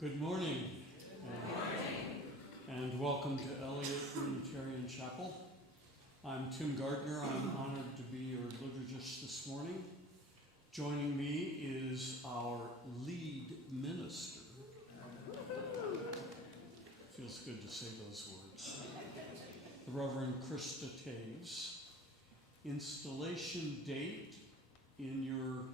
Good morning. And welcome to Eliot Unitarian Chapel. I'm Tim Gardner. I'm honored to be your liturgist this morning. Joining me is our lead minister. Feels good to say those words. The Reverend Krista Taves. Installation date in your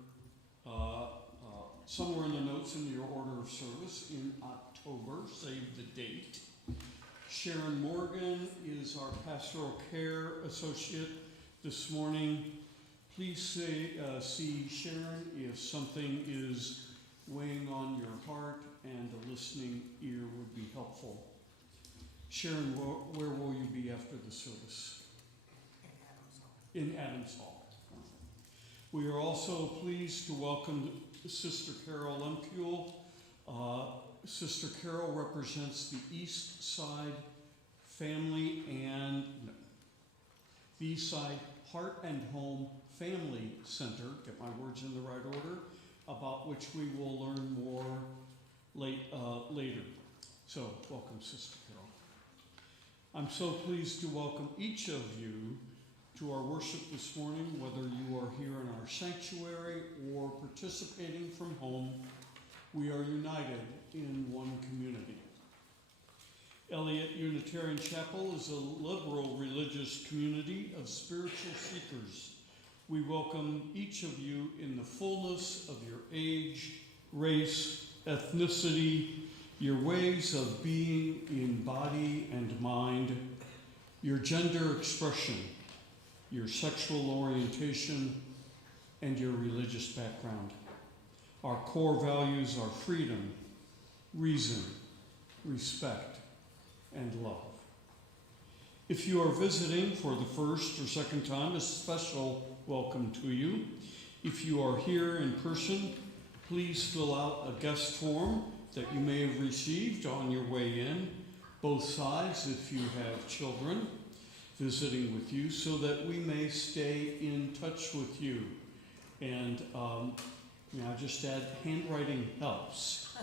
somewhere in the notes in your order of service in October. Save the date. Sharon Morgan is our pastoral care associate this morning. Please see Sharon if something is weighing on your heart, and a listening ear would be helpful. Sharon, where will you be after the service? In Adams Hall. We are also pleased to welcome Sister Carol Lemkuhl. Sister Carol represents the East Side Family and the East Side Heart and Home Family Center, get my words in the right order, about which we will learn more later. So, welcome, Sister Carol. I'm so pleased to welcome each of you to our worship this morning, whether you are here in our sanctuary or participating from home. We are united in one community. Eliot Unitarian Chapel is a liberal religious community of spiritual seekers. We welcome each of you in the fullness of your age, race, ethnicity, your ways of being in body and mind, your gender expression, your sexual orientation, and your religious background. Our core values are freedom, reason, respect, and love. If you are visiting for the first or second time, a special welcome to you. If you are here in person, please fill out a guest form that you may have received on your way in, both sides if you have children visiting with you, so that we may stay in touch with you. And I just add, handwriting helps.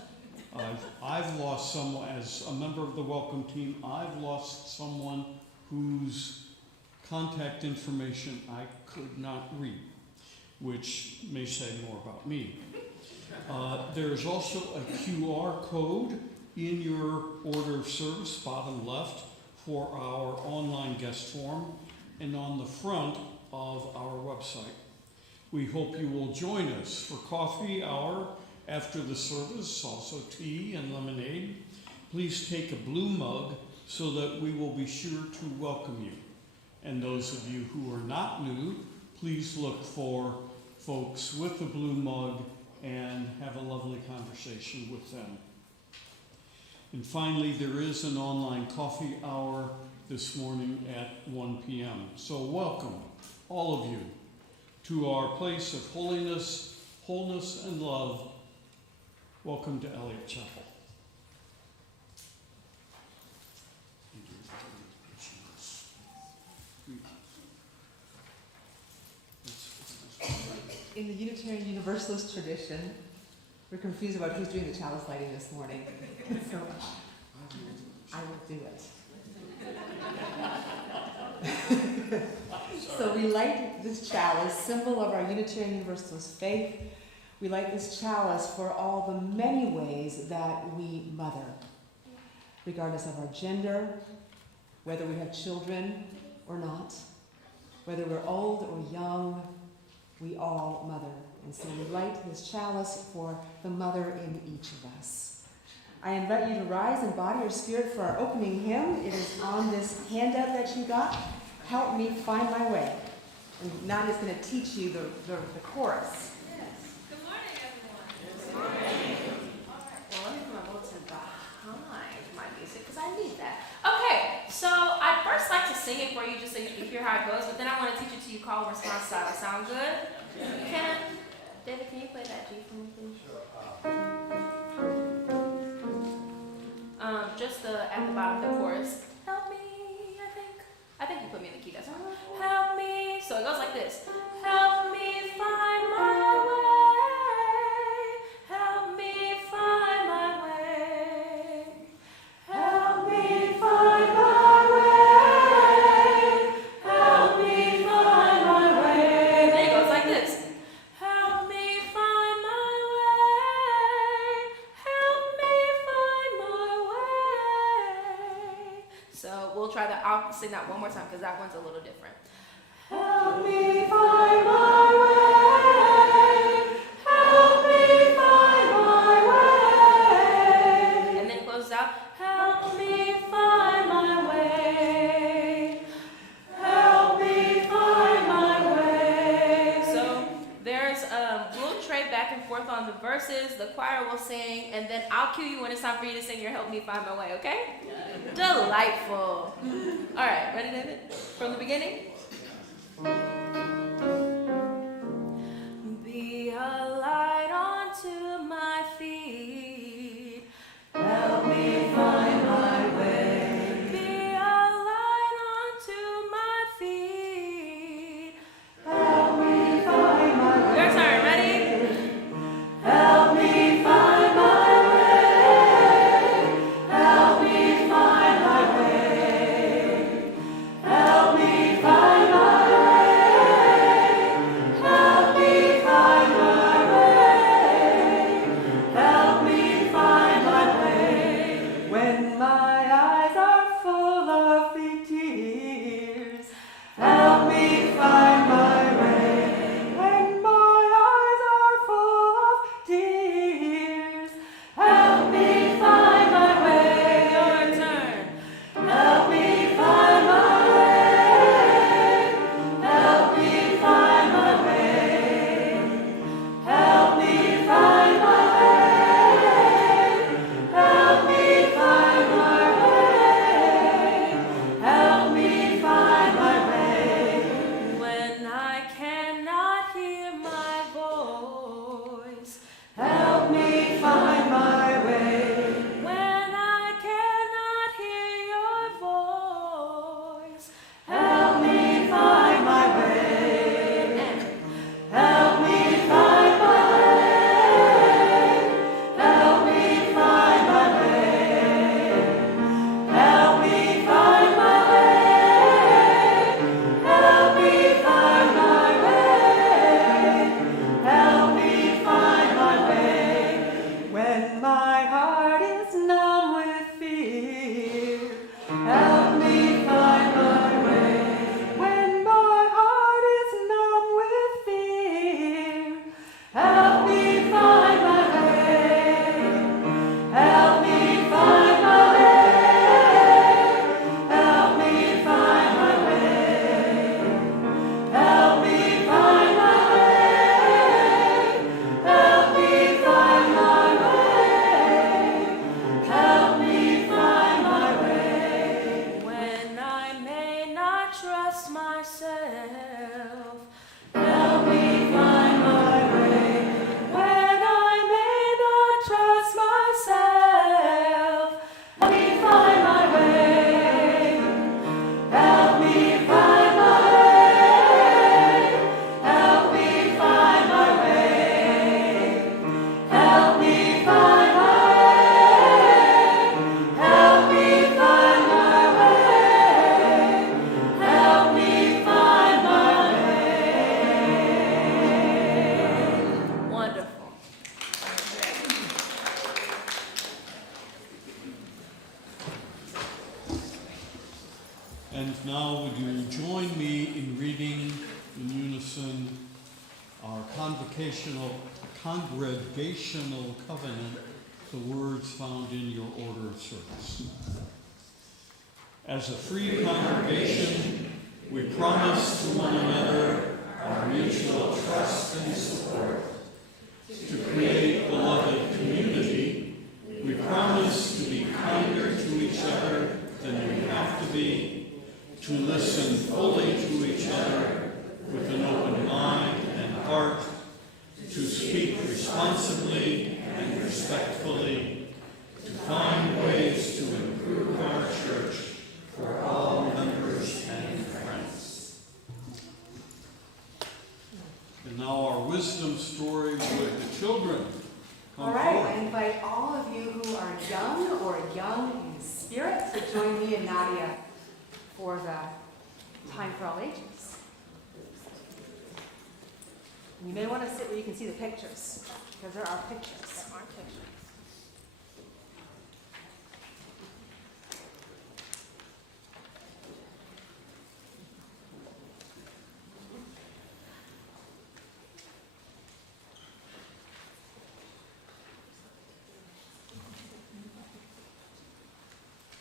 I've lost someone, as a member of the welcome team, I've lost someone whose contact information I could not read, which may say more about me. There's also a QR code in your order of service, bottom left, for our online guest form and on the front of our website. We hope you will join us for coffee hour after the service, also tea and lemonade. Please take a blue mug so that we will be sure to welcome you. And those of you who are not new, please look for folks with a blue mug and have a lovely conversation with them. And finally, there is an online coffee hour this morning at 1 p.m. So welcome, all of you, to our place of holiness, wholeness, and love. Welcome to Eliot Chapel. In the Unitarian Universalist tradition, we're confused about who's doing the chalice lighting this morning. So I will do it. So we light this chalice, symbol of our Unitarian Universalist faith. We light this chalice for all the many ways that we mother, regardless of our gender, whether we have children or not, whether we're old or young, we all mother. And so we light this chalice for the mother in each of us. I invite you to rise in body or spirit for our opening hymn. It is on this handout that you got, Help Me Find My Way. And Nadia's going to teach you the chorus. Yes. Good morning, everyone. Good morning. All right. Well, let me put my bulletin behind my music because I need that. Okay. So I'd first like to sing it for you just so you can hear how it goes, but then I want to teach it to you call and response style. Sound good? You can? David, can you play that G for me, please? Just at the bottom of the chorus. Help me, I think you put me in the key, that's fine. Help me. So it goes like this. Help me find my way. Help me find my way. that one more time because that one's a little different. Help me find my way. Help me find my way. And then it closes out. Help me find my way. Help me find my way. So there's we'll trade back and forth on the verses. The choir will sing, and then I'll cue you when it's time for you to sing your "Help Me Find My Way." Okay? Delightful. All right, ready, David? From the beginning. Be a light unto my feet. Help me find my way. Be a light unto my feet. Help me find my way. Your turn. Ready? Help me find my way. Help me find my way. Help me find my way. Help me find my way. Help me find my way. When my eyes are full of the tears, help me find my way. When my eyes are full of tears, help me find my way. Your turn. Help me find my way. Help me find my way. Help me find my way. Help me find my way. Help me find my way. When I cannot hear my voice. Help me find my way. When I cannot hear your voice. Help me find my way. And Help me find my way. Help me find my way. Help me find my way. Help me find my way. Help me find my way. When my heart is numb with fear, help me find my way. When my heart is numb with fear, help me find my way. Help me find my way. Help me find my way. Help me find my way. Help me find my way. Help me find my way. when I may not trust myself. Help me find my way. When I may not trust myself, help me find my way. Help me find my way. Help me find my way. Help me find my way. Help me find my way. Help me find my way. Wonderful. And now would you join me in reading in unison our congregational covenant, the words found in your order of service. As a free congregation, we promise to one another our mutual trust and support. To create beloved community, we promise to be kinder to each other than we have to be, to listen fully to each other with an open mind and heart, to speak responsibly and respectfully, to find ways to improve our church for all members and friends. And now our wisdom story with the children. Come All right, forward. I invite all of you who are young or young in spirit to join me and Nadia for the Time for All Ages. You may want to sit where you can see the pictures, because there are pictures. There are pictures.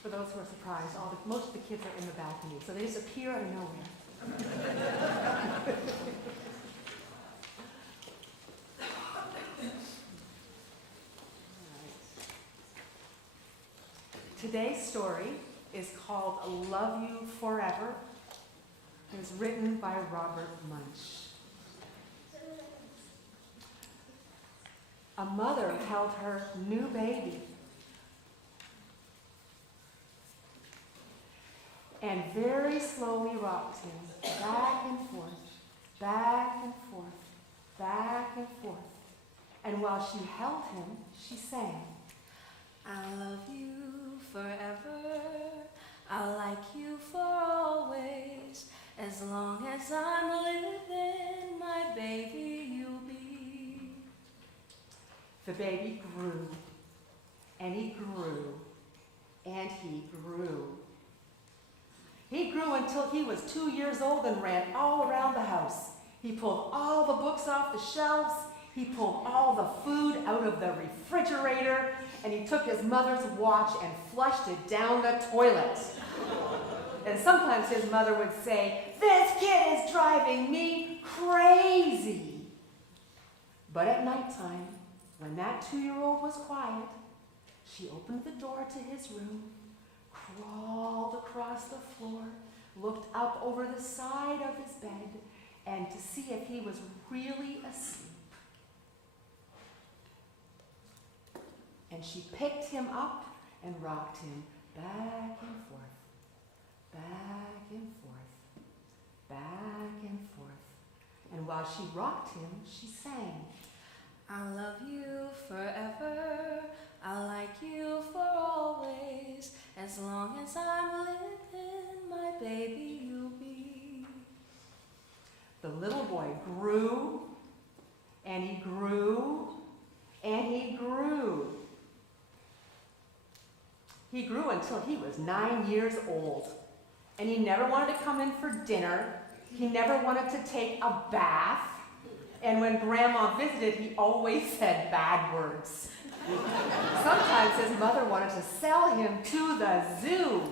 For those who are surprised, most of the kids are in the balcony, so they just appear out of nowhere. Today's story is called Love You Forever. It was written by Robert Munch. A mother held her new baby and very slowly rocked him back and forth, back and forth, back and forth. And while she held him, she sang, I love you forever. I'll like you for always. As long as I'm living, my baby you'll be. The baby grew, and he grew, and he grew. He grew until he was 2 years old and ran all around the house. He pulled all the books off the shelves. He pulled all the food out of the refrigerator, and he took his mother's watch and flushed it down the toilet. And sometimes his mother would say, "This kid is driving me crazy." But at nighttime, when that 2-year-old was quiet, she opened the door to his room, crawled across the floor, looked up over the side of his bed, and to see if he was really asleep. And she picked him up and rocked him back and forth, back and forth, back and forth. And while she rocked him, she sang, I love you forever. I'll like you for always. As long as I'm living, my baby you'll be. The little boy grew, and he grew, and he grew. He grew until he was 9 years old, and he never wanted to come in for dinner. He never wanted to take a bath, and when Grandma visited, he always said bad words. Sometimes his mother wanted to sell him to the zoo.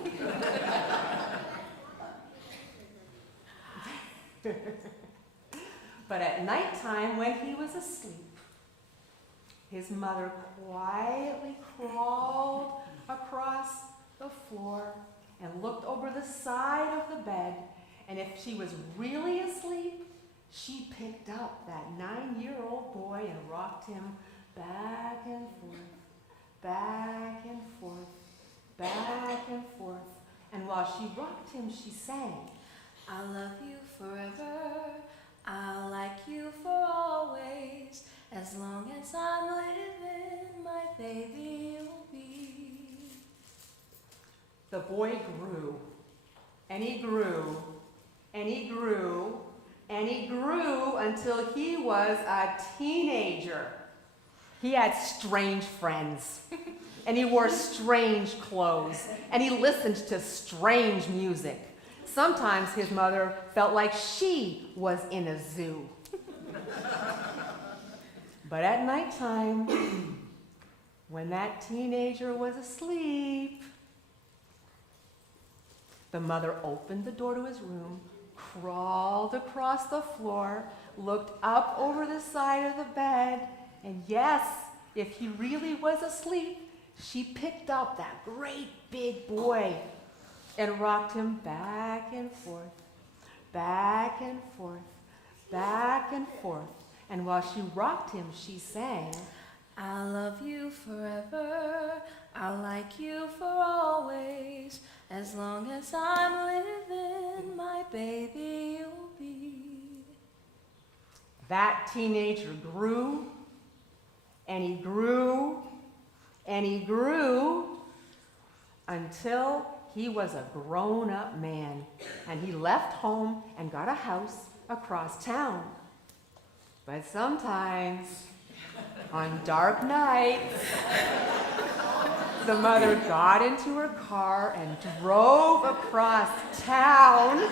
But at nighttime, when he was asleep, his mother quietly crawled across the floor and looked over the side of the bed, and if she was really asleep, she picked up that 9-year-old boy and rocked him back and forth, back and forth, back and forth. And while she rocked him, she sang, I love you forever. I'll like you for always. As long as I'm living, my baby will be. The boy grew, and he grew, and he grew, and he grew until he was a teenager. He had strange friends, and he wore strange clothes, and he listened to strange music. Sometimes his mother felt like she was in a zoo. But at nighttime, when that teenager was asleep, the mother opened the door to his room, crawled across the floor, looked up over the side of the bed, and yes, if he really was asleep, she picked up that great big boy and rocked him back and forth, back and forth, back and forth. And while she rocked him, she sang, I love you forever. I'll like you for always. As long as I'm living, my baby you'll be. That teenager grew, and he grew, and he grew until he was a grown-up man, and he left home and got a house across town. But sometimes, on dark nights, the mother got into her car and drove across town.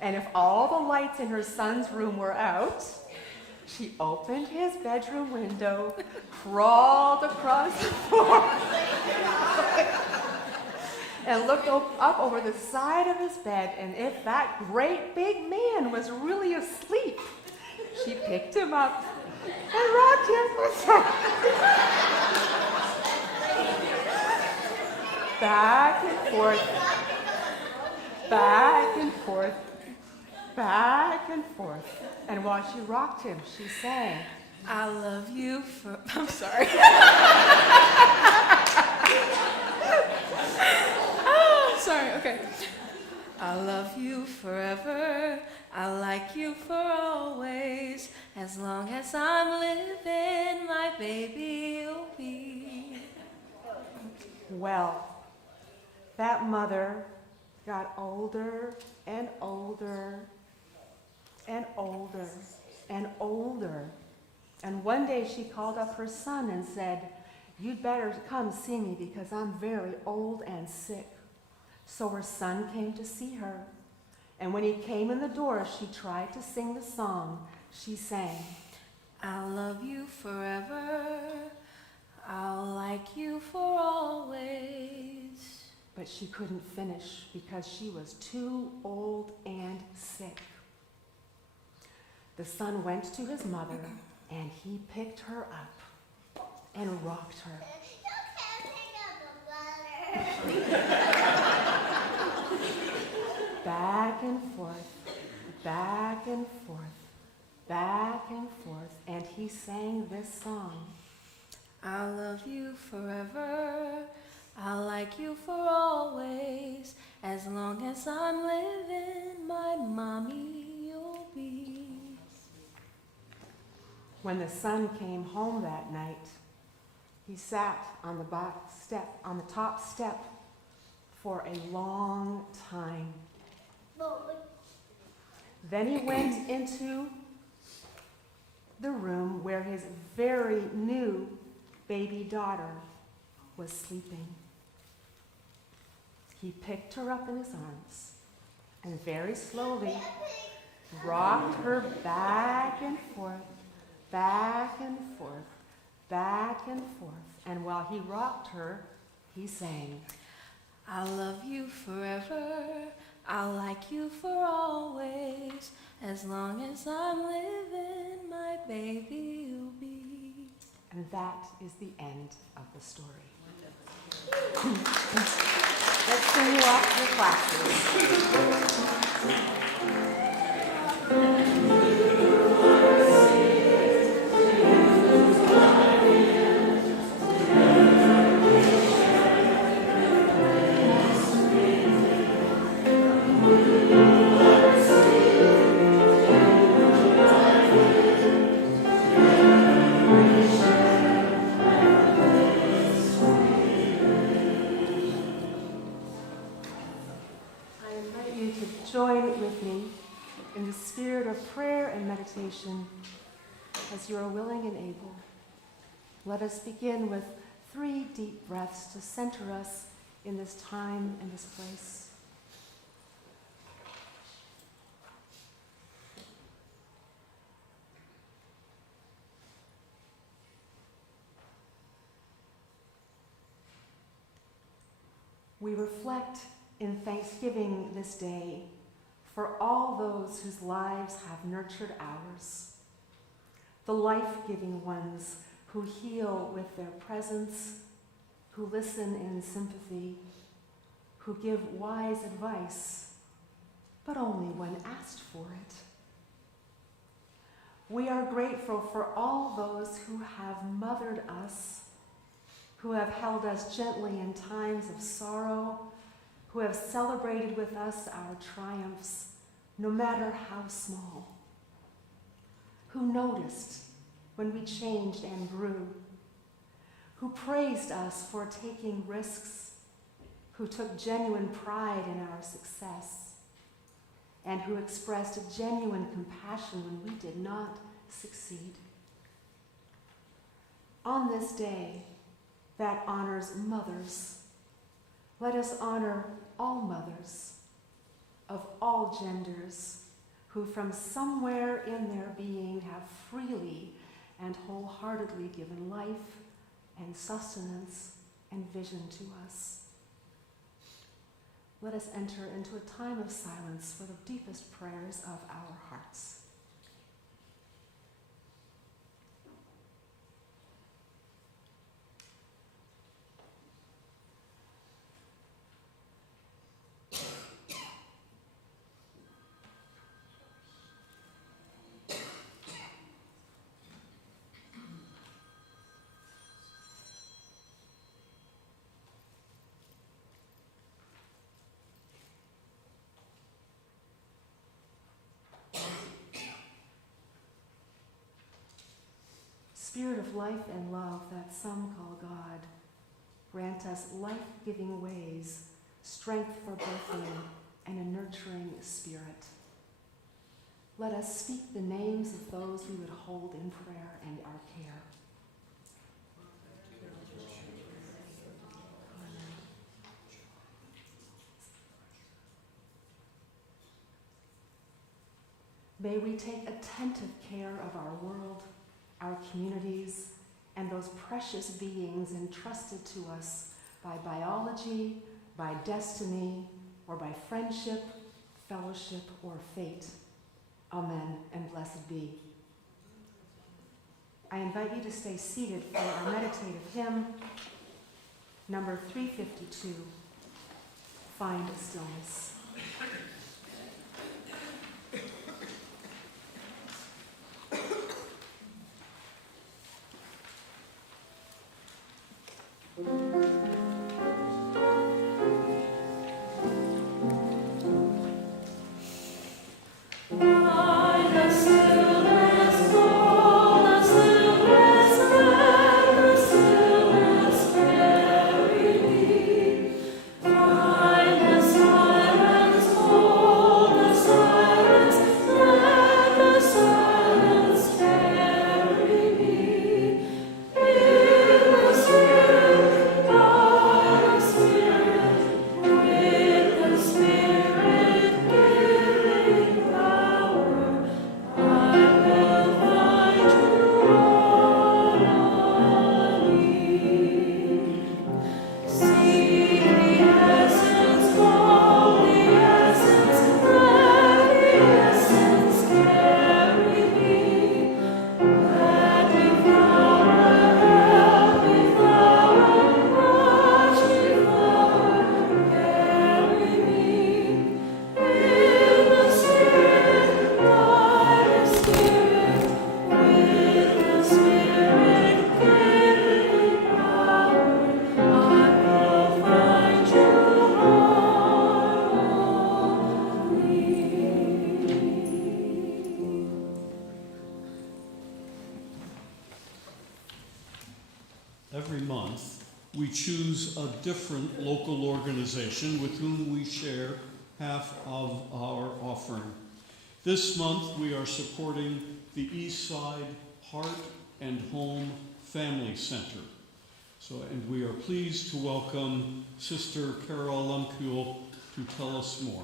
And if all the lights in her son's room were out, she opened his bedroom window, crawled across the floor, and looked up over the side of his bed, and if that great big man was really asleep, she picked him up and rocked him back and forth, back and forth, back and forth. And while she rocked him, she sang, I love you for, I'm sorry. Oh, sorry, okay. I love you forever. I like you for always. As long as I'm living, my baby you'll be. well, that mother got older and older and older and older. And one day she called up her son and said, you'd better come see me because I'm very old and sick. So her son came to see her. And when he came in the door, she tried to sing the song. She sang, I'll love you forever. I'll like you for always. but she couldn't finish because she was too old and sick. The son went to his mother and he picked her up and rocked her. Back and forth, back and forth, back and forth, and he sang this song. I'll love you forever. I'll like you for always. As long as I'm living, my mommy you'll be. When the son came home that night, he sat on the top step for a long time. Then he went into the room where his very new baby daughter was sleeping. He picked her up in his arms and very slowly rocked her back and forth, back and forth, back and forth. And while he rocked her, he sang, I'll love you forever. I'll like you for always. As long as I'm living, my baby you'll be. and that is the end of the story. Let's send you off to your Join with me in the spirit of prayer and meditation as you are willing and able. Let us begin with 3 deep breaths to center us in this time and this place. We reflect in thanksgiving this day for all those whose lives have nurtured ours, the life-giving ones who heal with their presence, who listen in sympathy, who give wise advice, but only when asked for it. We are grateful for all those who have mothered us, who have held us gently in times of sorrow, who have celebrated with us our triumphs, no matter how small, who noticed when we changed and grew, who praised us for taking risks, who took genuine pride in our success, and who expressed a genuine compassion when we did not succeed. On this day that honors mothers, let us honor all mothers of all genders who from somewhere in their being have freely and wholeheartedly given life and sustenance and vision to us. let us enter into a time of silence for the deepest prayers of our hearts. Spirit of life and love that some call God, grant us life-giving ways, strength for birthing, and a nurturing spirit. Let us speak the names of those we would hold in prayer and our care. May we take attentive care of our world, our communities, and those precious beings entrusted to us by biology, by destiny, or by friendship, fellowship, or fate. Amen, and blessed be. I invite you to stay seated for our meditative hymn, number 352, Find Stillness. Every month, we choose a different local organization with whom we share half of our offering. This month, we are supporting the East Side Heart and Home Family Center. And we are pleased to welcome Sister Carol Lumkuhl to tell us more.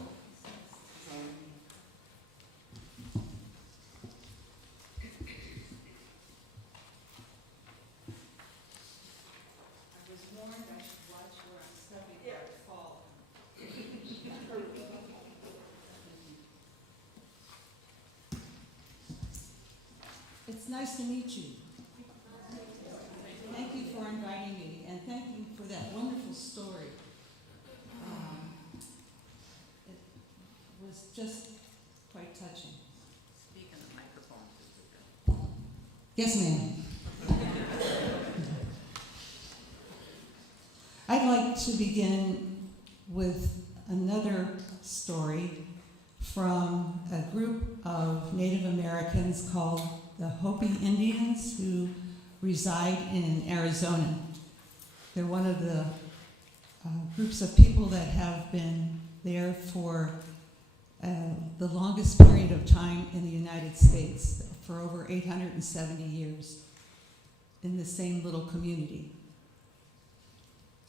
It's nice to meet you. Thank you for inviting me, and thank you for that wonderful story. It was just quite touching. Speak in the microphone. Yes, ma'am. I'd like to begin with another story from a group of Native Americans called the Hopi Indians, who reside in Arizona. They're one of the groups of people that have been there for the longest period of time in the United States, for over 870 years, in the same little community.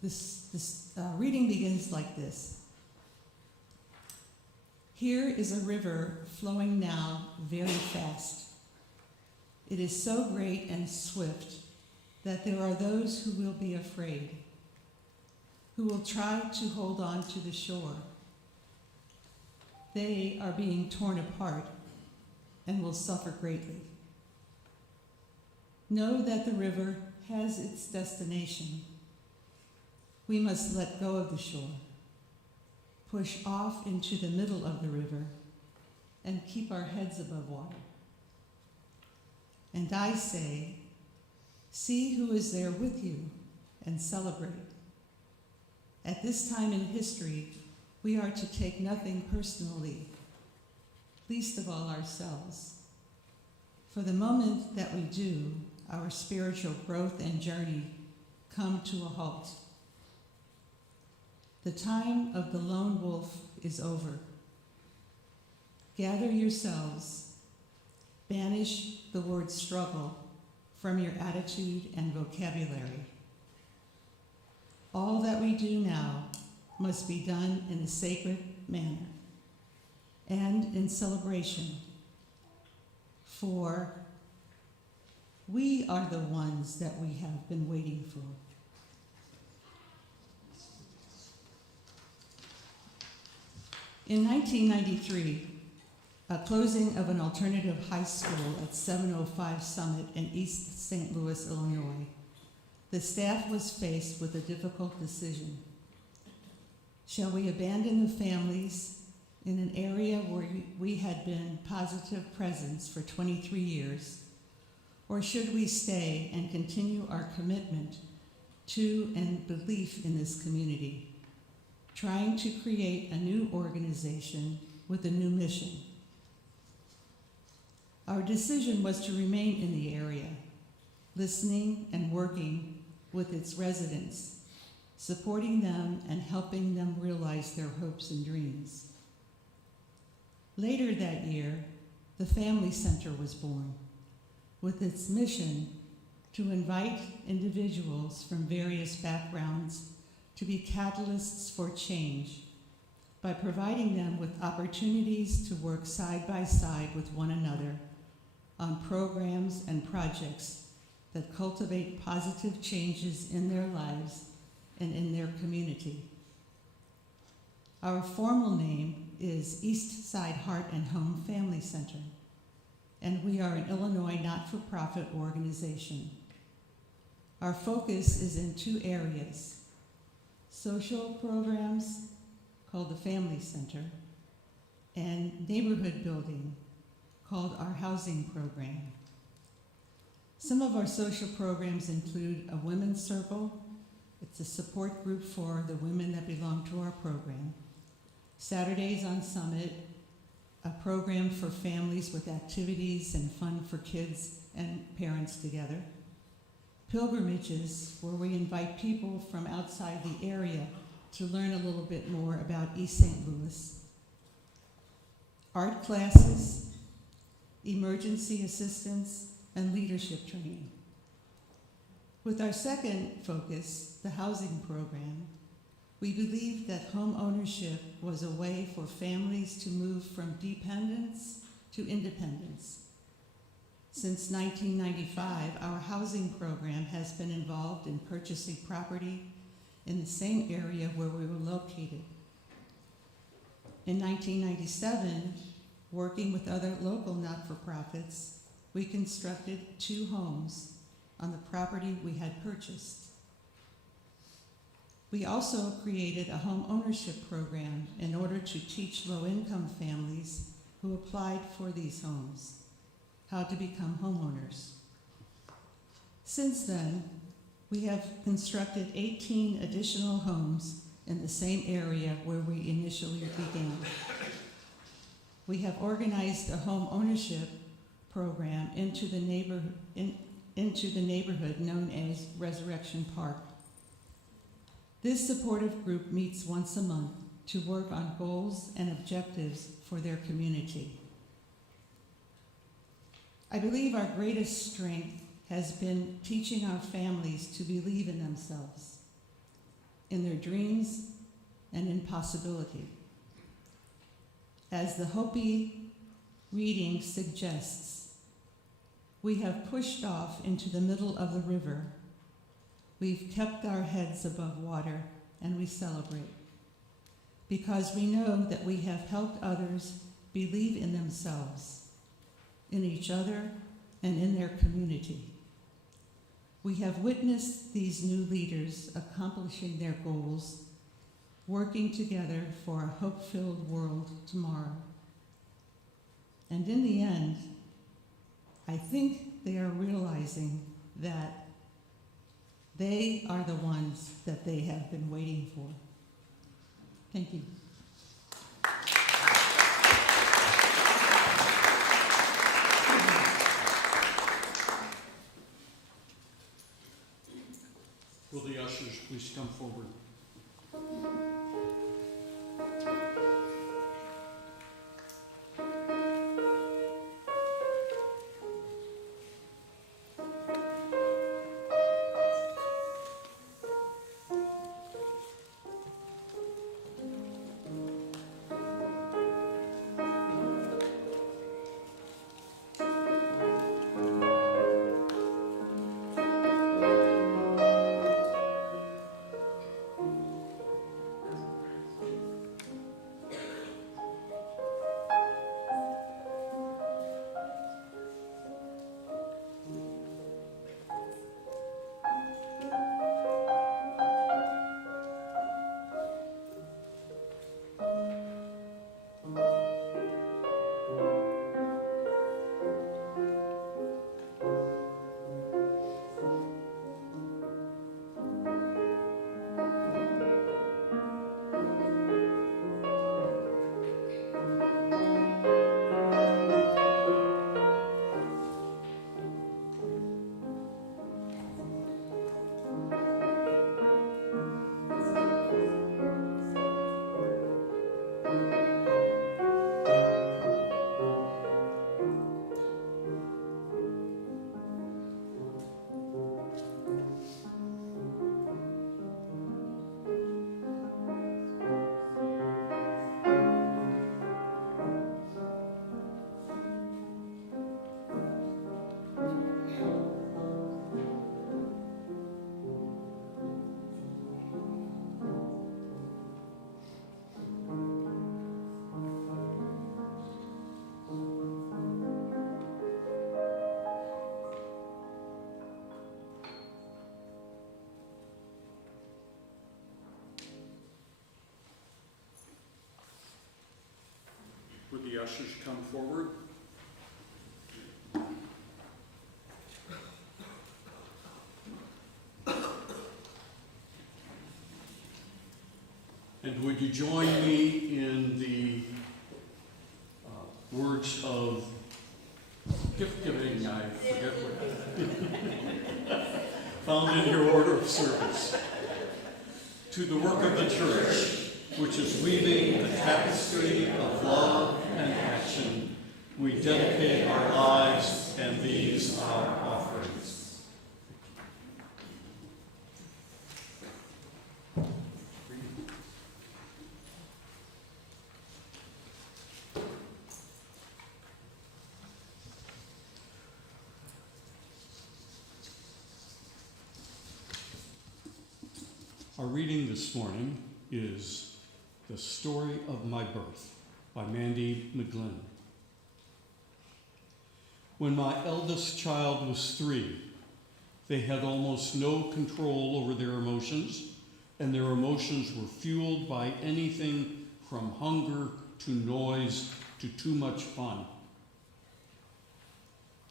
This reading begins like this. Here is a river flowing now very fast. It is so great and swift that there are those who will be afraid, who will try to hold on to the shore, They are being torn apart and will suffer greatly. Know that the river has its destination. We must let go of the shore, push off into the middle of the river, and keep our heads above water. And I say, see who is there with you and celebrate. At this time in history, we are to take nothing personally, least of all ourselves. For the moment that we do, our spiritual growth and journey come to a halt. The time of the lone wolf is over. Gather yourselves, banish the word struggle from your attitude and vocabulary. All that we do now must be done in a sacred manner and in celebration, for we are the ones that we have been waiting for. In 1993, a closing of an alternative high school at 705 Summit in East St. Louis, Illinois, the staff was faced with a difficult decision. Shall we abandon the families in an area where we had been positive presence for 23 years, or should we stay and continue our commitment to and belief in this community, trying to create a new organization with a new mission? Our decision was to remain in the area, listening and working with its residents, supporting them and helping them realize their hopes and dreams. Later that year, the Family Center was born, with its mission to invite individuals from various backgrounds to be catalysts for change by providing them with opportunities to work side by side with one another on programs and projects that cultivate positive changes in their lives and in their community. Our formal name is East Side Heart and Home Family Center, and we are an Illinois not-for-profit organization. Our focus is in two areas: social programs, called the Family Center, and neighborhood building, called our housing program. Some of our social programs include a women's circle. It's a support group for the women that belong to our program. Saturdays on Summit, a program for families with activities and fun for kids and parents together. Pilgrimages, where we invite people from outside the area to learn a little bit more about East St. Louis. Art classes, emergency assistance, and leadership training. With our second focus, the housing program, we believed that home ownership was a way for families to move from dependence to independence. Since 1995, our housing program has been involved in purchasing property in the same area where we were located. In 1997, working with other local not-for-profits, we constructed 2 homes on the property we had purchased. We also created a home ownership program in order to teach low-income families who applied for these homes how to become homeowners. Since then, we have constructed 18 additional homes in the same area where we initially began. We have organized a home ownership program into the neighborhood known as Resurrection Park. This supportive group meets once a month to work on goals and objectives for their community. I believe our greatest strength has been teaching our families to believe in themselves, in their dreams, and in possibility. As the Hopi reading suggests, we have pushed off into the middle of the river. We've kept our heads above water, and we celebrate. because we know that we have helped others believe in themselves, in each other, and in their community. We have witnessed these new leaders accomplishing their goals, working together for a hope-filled world tomorrow. And in the end, I think they are realizing that they are the ones that they have been waiting for. Thank you. Will the ushers please come forward? Would the ushers come forward? And would you join me in the words of gift giving? I forget what found in your order of service. To the work of the church, which is weaving the tapestry of love and action, we dedicate our lives and these our offerings. Our reading this morning is The Story of My Birth by Mandy McGlynn. When my eldest child was 3, they had almost no control over their emotions, and their emotions were fueled by anything from hunger to noise to too much fun.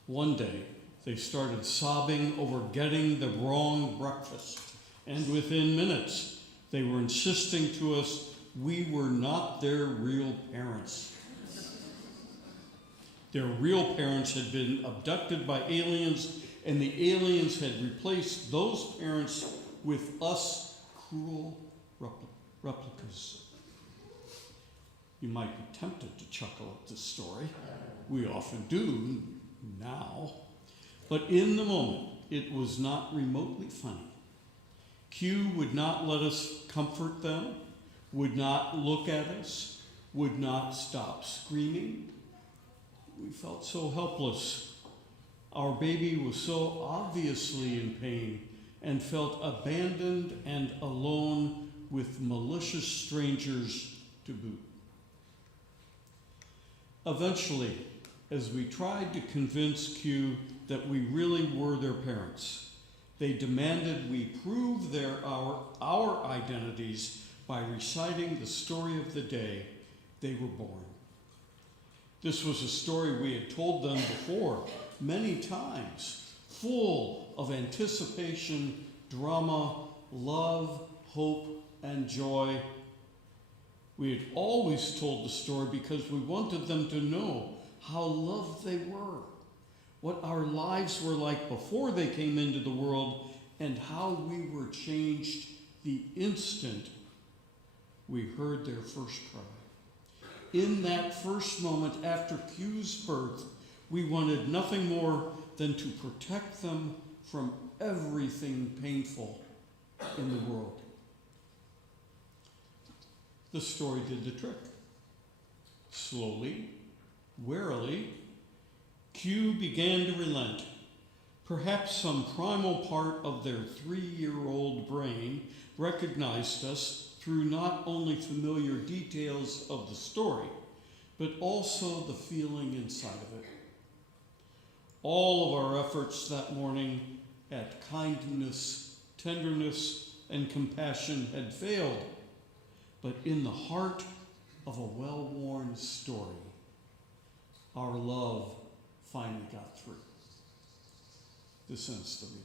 One day, they started sobbing over getting the wrong breakfast, and within minutes, they were insisting to us we were not their real parents. Their real parents had been abducted by aliens, and the aliens had replaced those parents with us cruel replicas. You might be tempted to chuckle at this story. We often do now. But in the moment, it was not remotely funny. Q would not let us comfort them, would not look at us, would not stop screaming. We felt so helpless. Our baby was so obviously in pain and felt abandoned and alone with malicious strangers to boot. Eventually, as we tried to convince Q that we really were their parents, they demanded we prove our identities by reciting the story of the day they were born. This was a story we had told them before many times, full of anticipation, drama, love, hope, and joy. We had always told the story because we wanted them to know how loved they were, what our lives were like before they came into the world, and how we were changed the instant we heard their first cry. In that first moment after Q's birth, we wanted nothing more than to protect them from everything painful in the world. The story did the trick. Slowly, warily, Q began to relent. Perhaps some primal part of their 3-year-old brain recognized us through not only familiar details of the story, but also the feeling inside of it. All of our efforts that morning at kindness, tenderness, and compassion had failed, but in the heart of a well-worn story, our love finally got through. This ends the reading.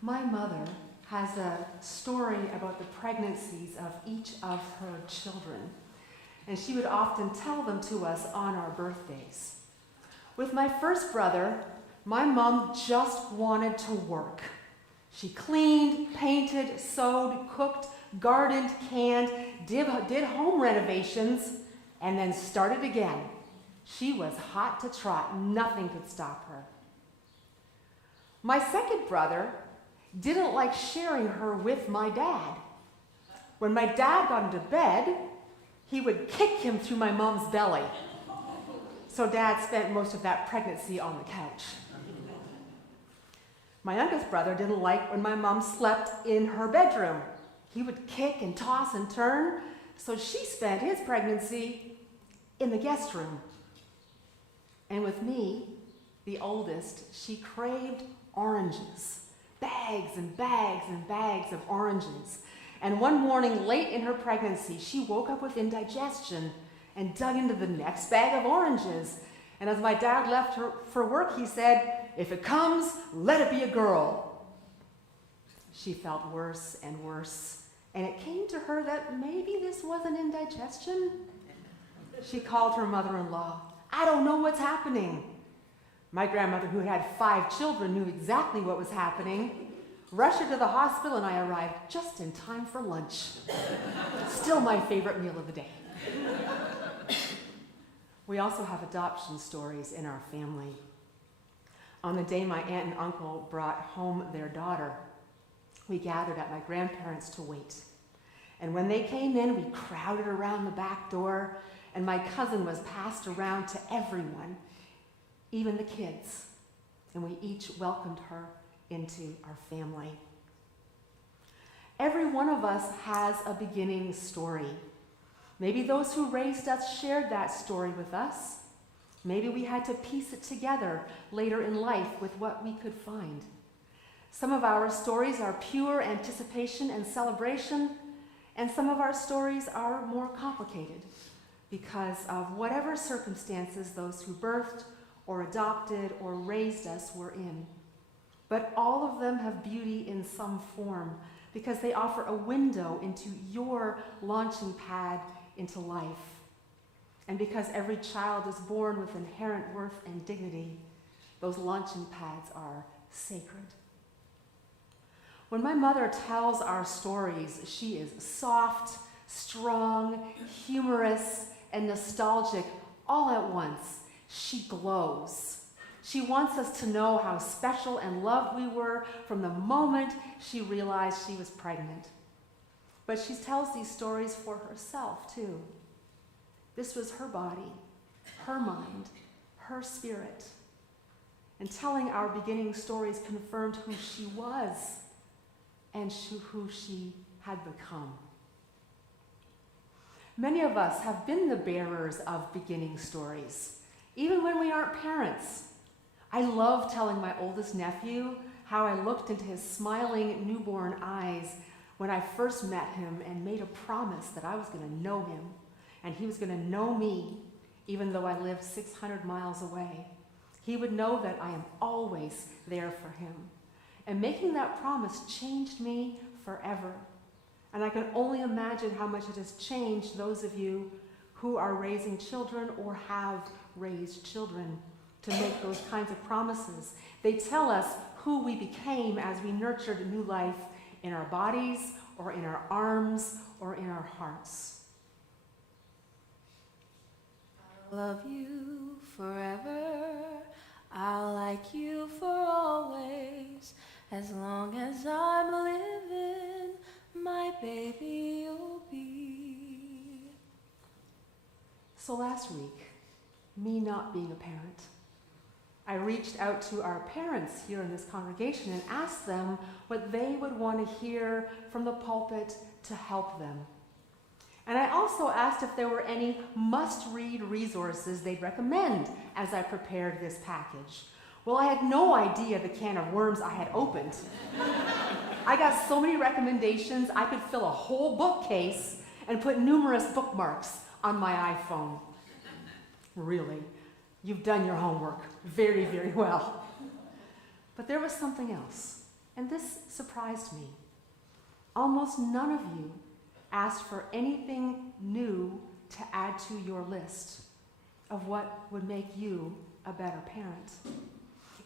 My mother has a story about the pregnancies of each of her children, and she would often tell them to us on our birthdays. With my first brother, my mom just wanted to work. She cleaned, painted, sewed, cooked, gardened, canned, did home renovations, and then started again. She was hot to trot. Nothing could stop her. My second brother didn't like sharing her with my dad. When my dad got into bed, he would kick him through my mom's belly. So Dad spent most of that pregnancy on the couch. My youngest brother didn't like when my mom slept in her bedroom. He would kick and toss and turn, so she spent his pregnancy in the guest room. And with me, the oldest, she craved oranges. Bags and bags and bags of oranges. And one morning late in her pregnancy, she woke up with indigestion and dug into the next bag of oranges. And as my dad left her for work, he said, "If it comes, let it be a girl." She felt worse and worse, and it came to her that maybe this wasn't indigestion. She called her mother-in-law. "I don't know what's happening." My grandmother, who had 5 children, knew exactly what was happening, rushed her to the hospital, and I arrived just in time for lunch. Still my favorite meal of the day. We also have adoption stories in our family. On the day my aunt and uncle brought home their daughter, we gathered at my grandparents' to wait. And when they came in, we crowded around the back door, and my cousin was passed around to everyone, even the kids, and we each welcomed her into our family. Every one of us has a beginning story. Maybe those who raised us shared that story with us. Maybe we had to piece it together later in life with what we could find. Some of our stories are pure anticipation and celebration, and some of our stories are more complicated because of whatever circumstances those who birthed or adopted or raised us were in. But all of them have beauty in some form because they offer a window into your launching pad into life. And because every child is born with inherent worth and dignity, those launching pads are sacred. When my mother tells our stories, she is soft, strong, humorous, and nostalgic all at once. She glows. She wants us to know how special and loved we were from the moment she realized she was pregnant. But she tells these stories for herself, too. This was her body, her mind, her spirit. And telling our beginning stories confirmed who she was and who she had become. Many of us have been the bearers of beginning stories, even when we aren't parents. I love telling my oldest nephew how I looked into his smiling newborn eyes when I first met him and made a promise that I was going to know him and he was going to know me, even though I lived 600 miles away. He would know that I am always there for him. And making that promise changed me forever. And I can only imagine how much it has changed those of you who are raising children or have raised children to make those kinds of promises. They tell us who we became as we nurtured a new life in our bodies or in our arms or in our hearts. I'll love you forever. I'll like you for always. As long as I'm living, my baby you'll be. So last week, me not being a parent, I reached out to our parents here in this congregation and asked them what they would want to hear from the pulpit to help them. And I also asked if there were any must-read resources they'd recommend as I prepared this package. Well, I had no idea the can of worms I had opened. I got so many recommendations, I could fill a whole bookcase and put numerous bookmarks on my iPhone. Really, you've done your homework very, very well. But there was something else, and this surprised me. Almost none of you asked for anything new to add to your list of what would make you a better parent.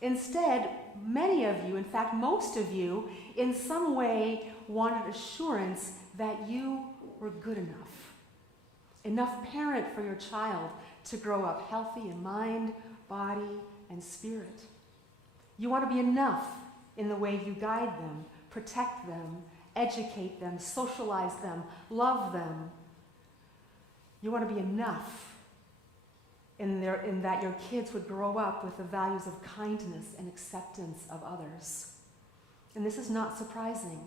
Instead, many of you, in fact, most of you, in some way wanted assurance that you were good enough parent for your child to grow up healthy in mind, body, and spirit. You want to be enough in the way you guide them, protect them, educate them, socialize them, love them. You want to be enough in that your kids would grow up with the values of kindness and acceptance of others. And this is not surprising.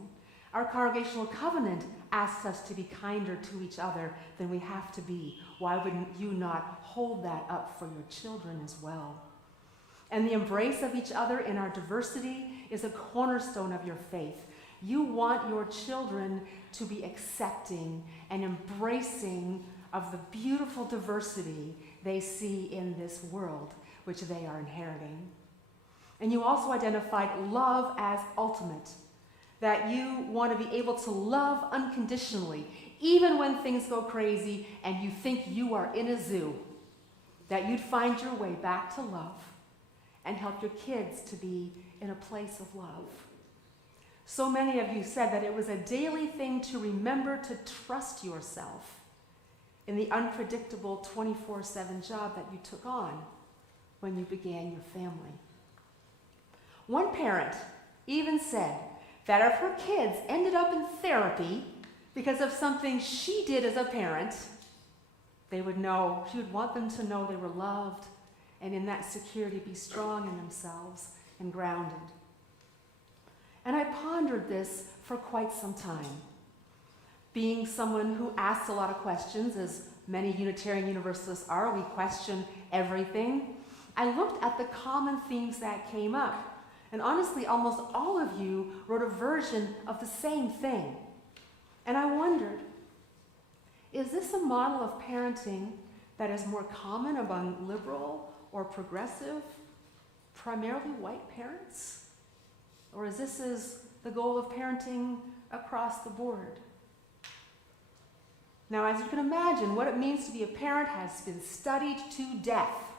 Our congregational covenant asks us to be kinder to each other than we have to be. Why wouldn't you not hold that up for your children as well? And the embrace of each other in our diversity is a cornerstone of your faith. You want your children to be accepting and embracing of the beautiful diversity they see in this world, which they are inheriting. And you also identified love as ultimate, that you want to be able to love unconditionally, even when things go crazy and you think you are in a zoo, that you'd find your way back to love and help your kids to be in a place of love. So many of you said that it was a daily thing to remember to trust yourself in the unpredictable 24/7 job that you took on when you began your family. One parent even said that if her kids ended up in therapy because of something she did as a parent, she would want them to know they were loved and in that security be strong in themselves and grounded. And I pondered this for quite some time. Being someone who asks a lot of questions, as many Unitarian Universalists are, we question everything. I looked at the common themes that came up. And honestly, almost all of you wrote a version of the same thing. And I wondered, is this a model of parenting that is more common among liberal or progressive, primarily white parents? Or is this the goal of parenting across the board? Now, as you can imagine, what it means to be a parent has been studied to death,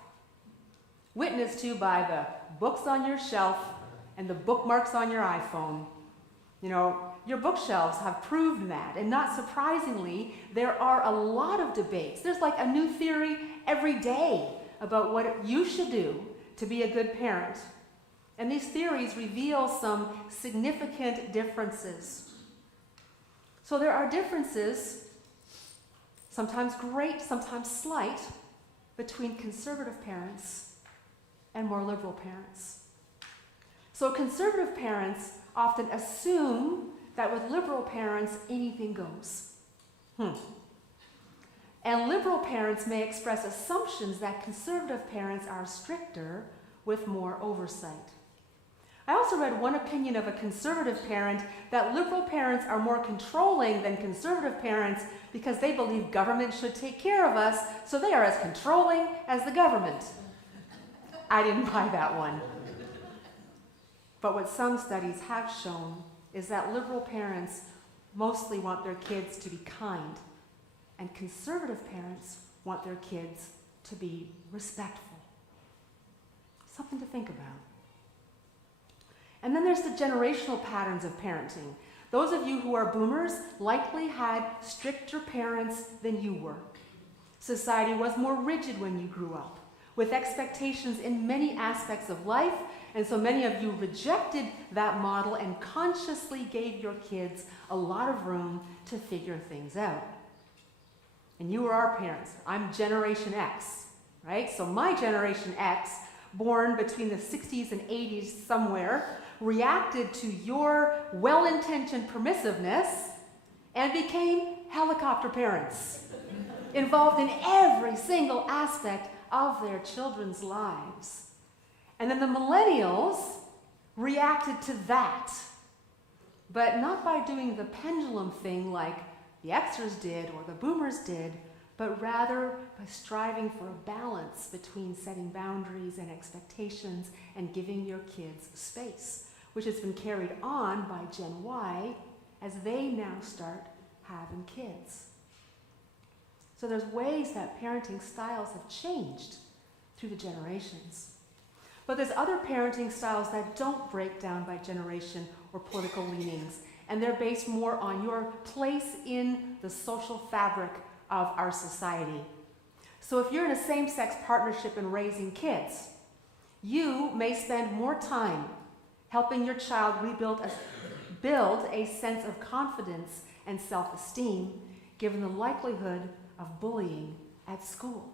witnessed to by the books on your shelf and the bookmarks on your iPhone. You know, your bookshelves have proven that. And not surprisingly, there are a lot of debates. There's like a new theory every day about what you should do to be a good parent. And these theories reveal some significant differences. So there are differences, sometimes great, sometimes slight, between conservative parents and more liberal parents. So conservative parents often assume that with liberal parents, anything goes. And liberal parents may express assumptions that conservative parents are stricter with more oversight. I also read one opinion of a conservative parent that liberal parents are more controlling than conservative parents because they believe government should take care of us, so they are as controlling as the government. I didn't buy that one. But what some studies have shown is that liberal parents mostly want their kids to be kind, and conservative parents want their kids to be respectful. Something to think about. And then there's the generational patterns of parenting. Those of you who are boomers likely had stricter parents than you were. Society was more rigid when you grew up, with expectations in many aspects of life, and so many of you rejected that model and consciously gave your kids a lot of room to figure things out. And you were our parents. I'm Generation X, right? So my Generation X, born between the 60s and 80s somewhere, reacted to your well-intentioned permissiveness and became helicopter parents, involved in every single aspect of their children's lives. And then the millennials reacted to that, but not by doing the pendulum thing like the Xers did or the boomers did, but rather by striving for a balance between setting boundaries and expectations and giving your kids space, which has been carried on by Gen Y as they now start having kids. So there's ways that parenting styles have changed through the generations. But there's other parenting styles that don't break down by generation or political leanings, and they're based more on your place in the social fabric of our society. So if you're in a same-sex partnership and raising kids, you may spend more time helping your child build a sense of confidence and self-esteem, given the likelihood of bullying at school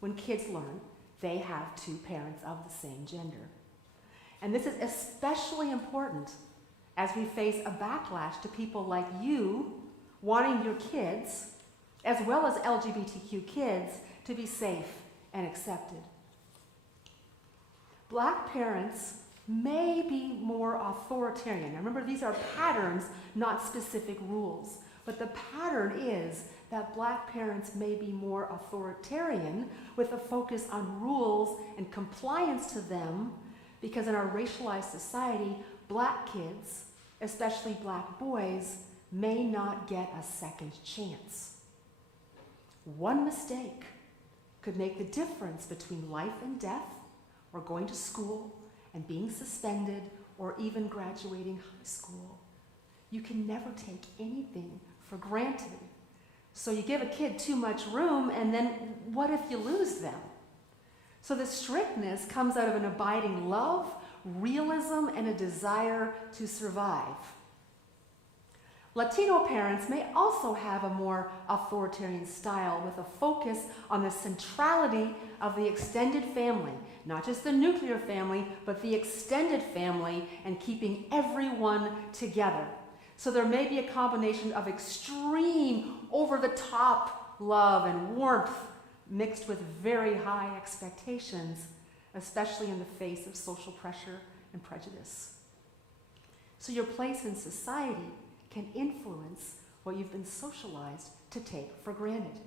when kids learn they have two parents of the same gender. And this is especially important as we face a backlash to people like you wanting your kids, as well as LGBTQ kids, to be safe and accepted. Black parents may be more authoritarian. Now remember, these are patterns, not specific rules. But the pattern is that black parents may be more authoritarian with a focus on rules and compliance to them, because in our racialized society, black kids, especially black boys, may not get a second chance. One mistake could make the difference between life and death, or going to school and being suspended, or even graduating high school. You can never take anything for granted. So you give a kid too much room, and then what if you lose them? So the strictness comes out of an abiding love, realism, and a desire to survive. Latino parents may also have a more authoritarian style with a focus on the centrality of the extended family, not just the nuclear family, but the extended family, and keeping everyone together. So there may be a combination of extreme, over-the-top love and warmth mixed with very high expectations, especially in the face of social pressure and prejudice. So your place in society can influence what you've been socialized to take for granted.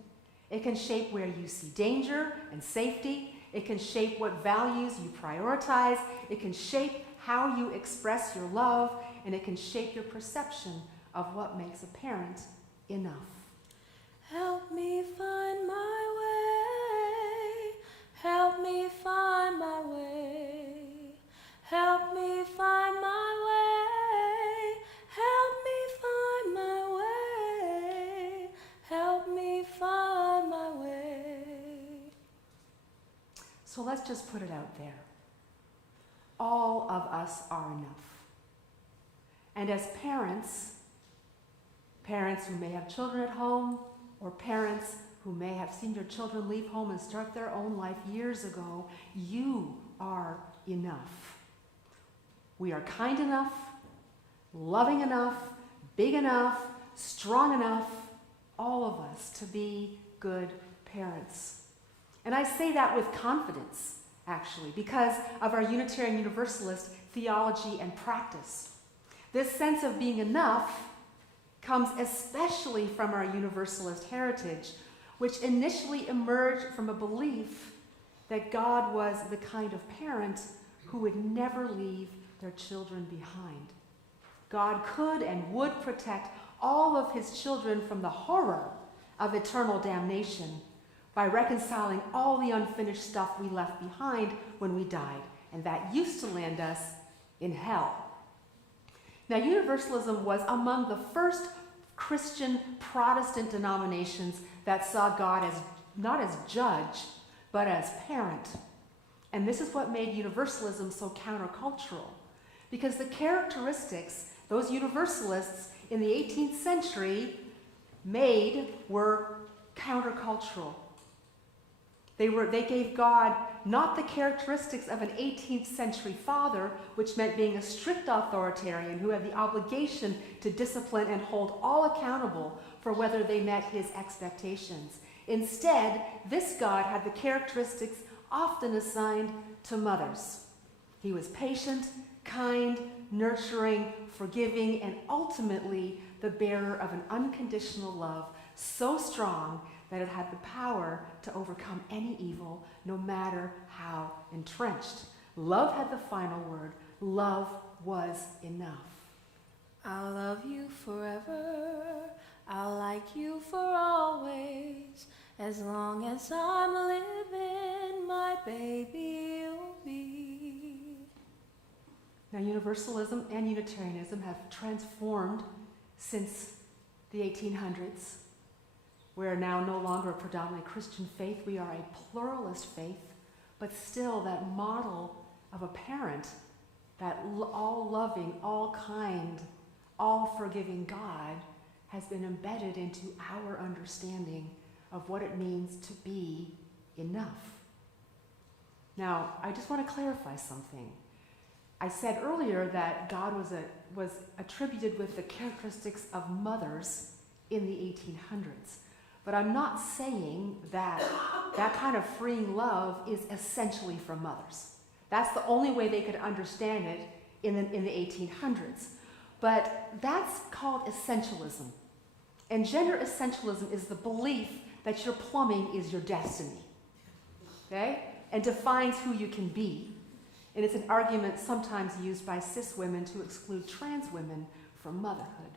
It can shape where you see danger and safety. It can shape what values you prioritize. It can shape how you express your love, and it can shape your perception of what makes a parent enough. Help me find my way. Help me find my way. Help me find my way. Help me find my way. Help me find my way. So let's just put it out there. All of us are enough. And as parents who may have children at home, or parents who may have seen your children leave home and start their own life years ago, you are enough. We are kind enough, loving enough, big enough, strong enough, all of us, to be good parents. And I say that with confidence, actually, because of our Unitarian Universalist theology and practice. This sense of being enough comes especially from our Universalist heritage, which initially emerged from a belief that God was the kind of parent who would never leave their children behind. God could and would protect all of his children from the horror of eternal damnation by reconciling all the unfinished stuff we left behind when we died, and that used to land us in hell. Now, Universalism was among the first Christian Protestant denominations that saw God as not as judge, but as parent. And this is what made Universalism so countercultural, because the characteristics those Universalists in the 18th century made were countercultural. They gave God not the characteristics of an 18th century father, which meant being a strict authoritarian who had the obligation to discipline and hold all accountable for whether they met his expectations. Instead, this God had the characteristics often assigned to mothers. He was patient, kind, nurturing, forgiving, and ultimately the bearer of an unconditional love so strong that it had the power to overcome any evil, no matter how entrenched. Love had the final word. Love was enough. I'll love you forever. I'll like you for always. As long as I'm living, my baby will be. Now, Universalism and Unitarianism have transformed since the 1800s. We are now no longer a predominantly Christian faith. We are a pluralist faith, but still that model of a parent, that all-loving, all-kind, all-forgiving God has been embedded into our understanding of what it means to be enough. Now, I just want to clarify something. I said earlier that God was attributed with the characteristics of mothers in the 1800s. But I'm not saying that that kind of freeing love is essentially from mothers. That's the only way they could understand it in the 1800s. But that's called essentialism. And gender essentialism is the belief that your plumbing is your destiny, okay? And defines who you can be. And it's an argument sometimes used by cis women to exclude trans women from motherhood.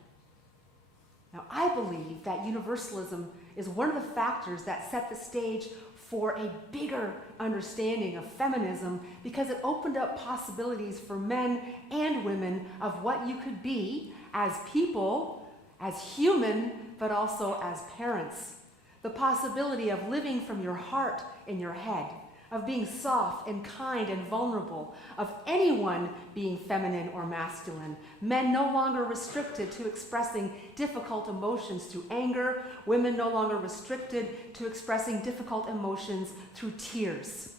Now, I believe that Universalism is one of the factors that set the stage for a bigger understanding of feminism because it opened up possibilities for men and women of what you could be as people, as human, but also as parents. The possibility of living from your heart and your head, of being soft and kind and vulnerable, of anyone being feminine or masculine. Men no longer restricted to expressing difficult emotions through anger, women no longer restricted to expressing difficult emotions through tears.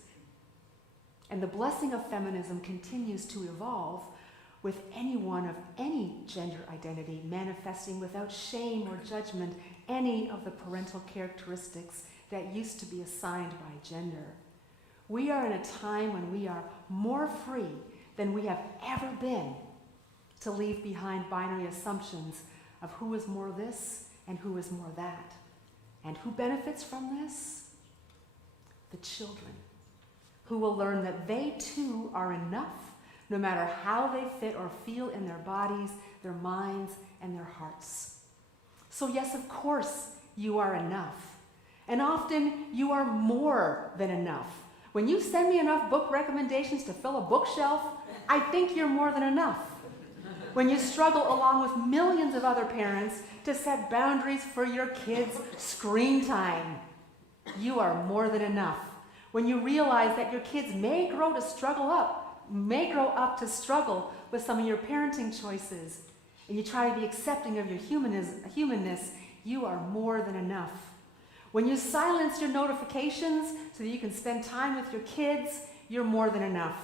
And the blessing of feminism continues to evolve with anyone of any gender identity manifesting without shame or judgment any of the parental characteristics that used to be assigned by gender. We are in a time when we are more free than we have ever been to leave behind binary assumptions of who is more this and who is more that. And who benefits from this? The children, who will learn that they too are enough, no matter how they fit or feel in their bodies, their minds, and their hearts. So yes, of course, you are enough. And often you are more than enough. When you send me enough book recommendations to fill a bookshelf, I think you're more than enough. When you struggle along with millions of other parents to set boundaries for your kids' screen time, you are more than enough. When you realize that your kids may grow up to struggle with some of your parenting choices, and you try to be accepting of your humanness, you are more than enough. When you silence your notifications so that you can spend time with your kids, you're more than enough.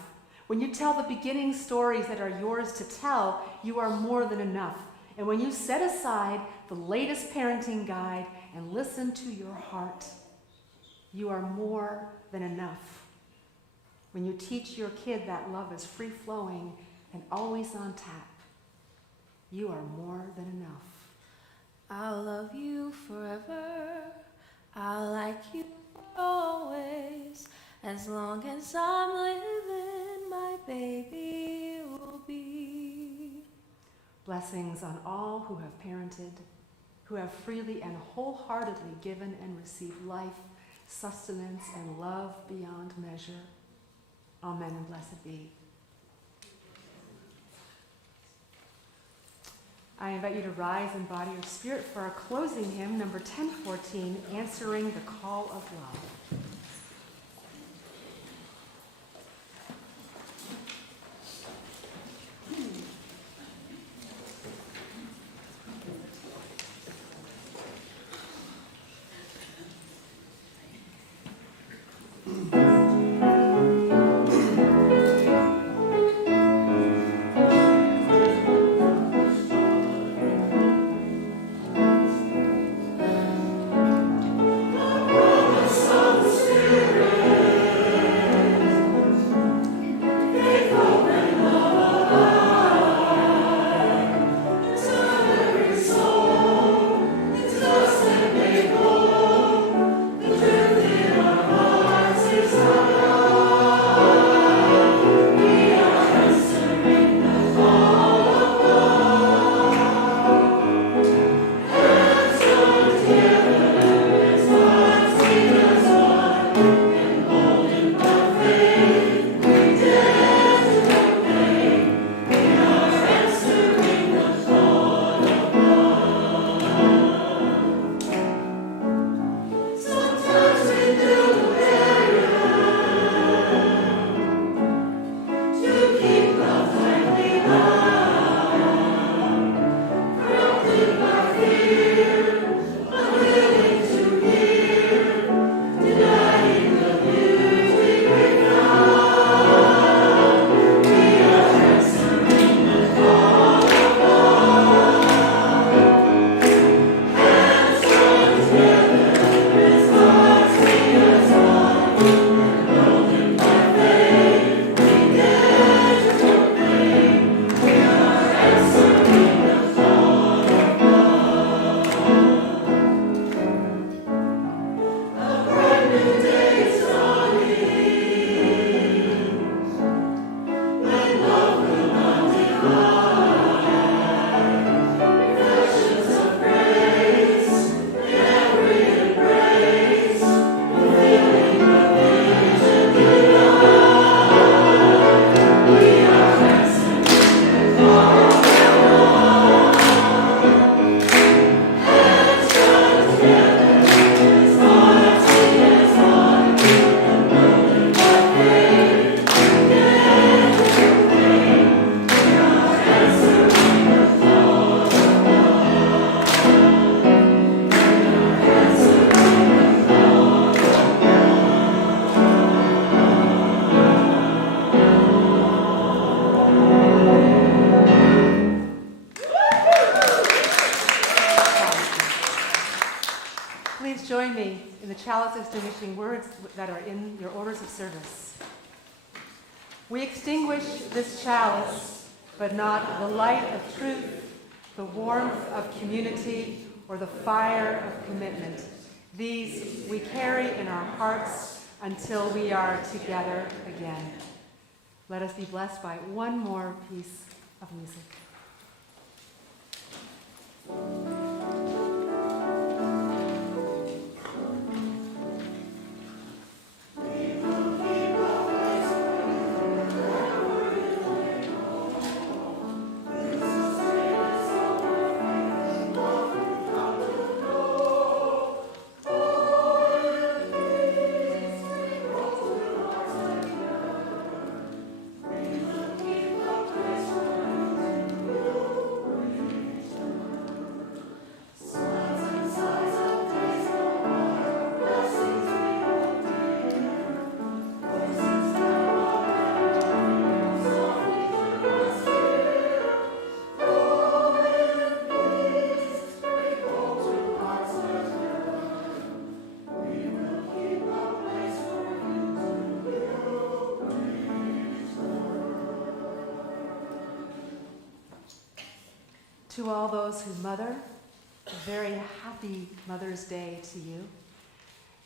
When you tell the beginning stories that are yours to tell, you are more than enough. And when you set aside the latest parenting guide and listen to your heart. You are more than enough. When you teach your kid that love is free-flowing and always on tap, you are more than enough. I'll love you forever. I'll like you for always. As long as I'm living, my baby will be. Blessings on all who have parented, who have freely and wholeheartedly given and received life, sustenance, and love beyond measure. Amen and blessed be. I invite you to rise in body or spirit for our closing hymn, number 1014, Answering the Call of Love. Join me in the chalice extinguishing words that are in your orders of service. We extinguish this chalice, but not the light of truth, the warmth of community, or the fire of commitment. These we carry in our hearts until we are together again. Let us be blessed by one more piece of music. To all those who mother, a very happy Mother's Day to you.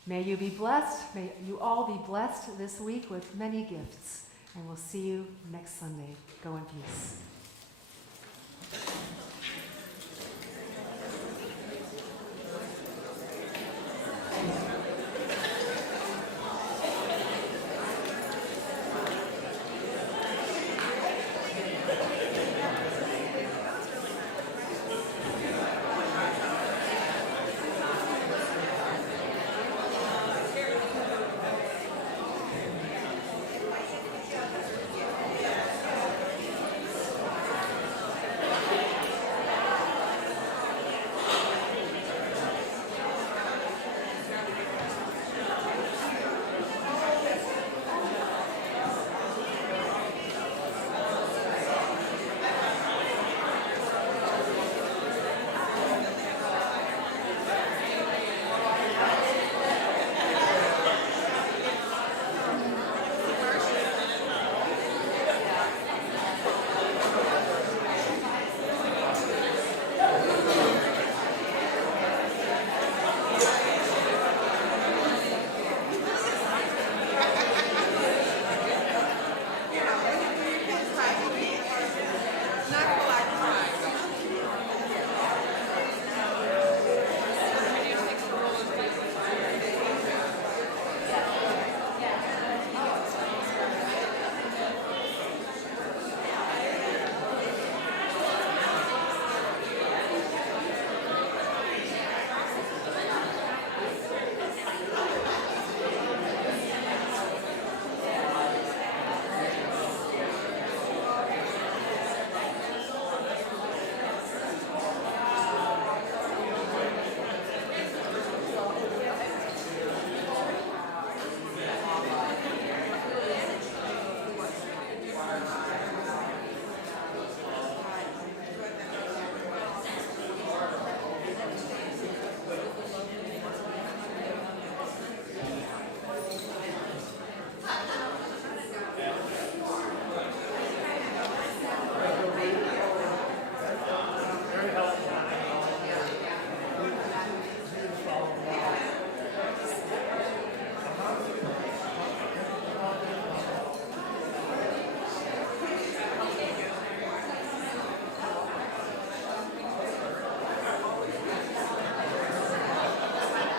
May you be blessed. May you all be blessed this week with many gifts. And we'll see you next Sunday. Go in peace.